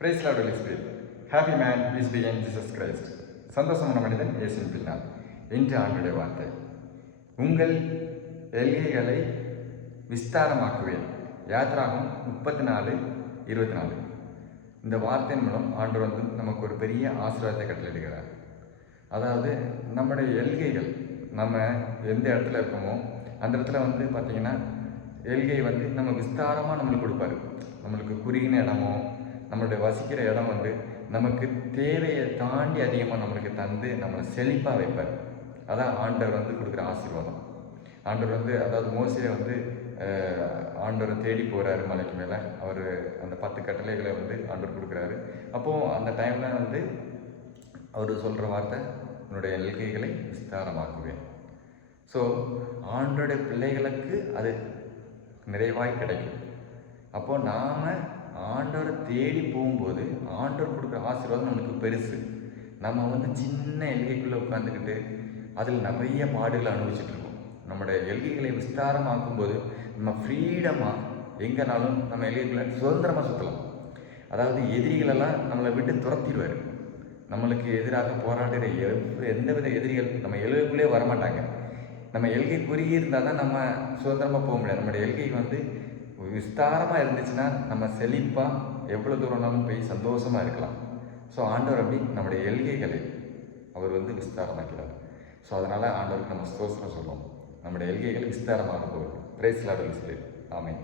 Price lord holy spirit. Happy man is begin Jesus Christ. சந்தோஷமான மனிதன் இயேசுவின் பின்னால். இன்று ஆண்டுடைய வார்த்தை, உங்கள் எல்கைகளை விஸ்தாரமாக்குவேன். யாத்ராகம் 34:24. இந்த வார்த்தையின் மூலம் ஆண்டவர் நமக்கு ஒரு பெரிய ஆசீர்வாதத்தை கட்டளையிடுகிறார். அதாவது நம்முடைய எல்கைகள், நம்ம எந்த இடத்துல இருக்கோமோ அந்த இடத்துல பார்த்தீங்கன்னா எல்கை நம்ம விஸ்தாரமாக நம்மளுக்கு கொடுப்பாரு. நம்மளுக்கு குறுகின இடமோ நம்மளுடைய வசிக்கிற இடம் நமக்கு தேவையை தாண்டி அதிகமாக நம்மளுக்கு தந்து நம்மளை செழிப்பாக வைப்பார். அதான் ஆண்டவர் கொடுக்குற ஆசீர்வாதம். ஆண்டவர் அதாவது மோசே ஆண்டவரை தேடி போகிறாரு மலைக்கு மேலே. அவர் அந்த 10 கட்டளைகளை ஆண்டவர் கொடுக்குறாரு. அப்போது அந்த டைமில் அவர் சொல்கிற வார்த்தை, என்னுடைய எல்கைகளை விஸ்தாரமாக்குவேன். ஸோ ஆண்டோடைய பிள்ளைகளுக்கு அது நிறைவாய் கிடைக்கும். அப்போது நாம் ஆண்டவரை தேடி போகும்போது ஆண்டவர் கொடுக்குற ஆசீர்வாதம் நம்மளுக்கு பெருசு. நம்ம சின்ன எல்கைக்குள்ளே உட்காந்துக்கிட்டு அதில் நிறைய பாடுகளை அனுபவிச்சுட்ருக்கோம். நம்மளுடைய எல்கைகளை விஸ்தாரமாக்கும்போது நம்ம ஃப்ரீடமாக எங்கேனாலும் நம்ம எல்கைக்குள்ளே சுதந்திரமாக சுற்றலாம். அதாவது எதிரிகளெல்லாம் நம்மளை விட்டு துரத்திடுவார். நம்மளுக்கு எதிராக போராடுகிற எந்தவித எதிரிகள் நம்ம எல்கைக்குள்ளே வரமாட்டாங்க. நம்ம எல்கை குறுகி இருந்தால் தான் நம்ம சுதந்திரமாக போக முடியாது. நம்மளுடைய எல்கை விஸ்தாரமாக இருந்துச்சுன்னா நம்ம செழிப்பாக எவ்வளோ தூரம்னாலும் போய் சந்தோஷமாக இருக்கலாம். ஸோ ஆண்டவர் அப்படி நம்முடைய எல்கைகளை அவர் விஸ்தாரமாக்கிறார். ஸோ அதனால் ஆண்டவருக்கு நம்ம ஸ்தோத்திரம் சொல்லுவோம். நம்முடைய எல்கைகள் விஸ்தாரமாக போகும். Praise lord holy spirit. ஆமென்.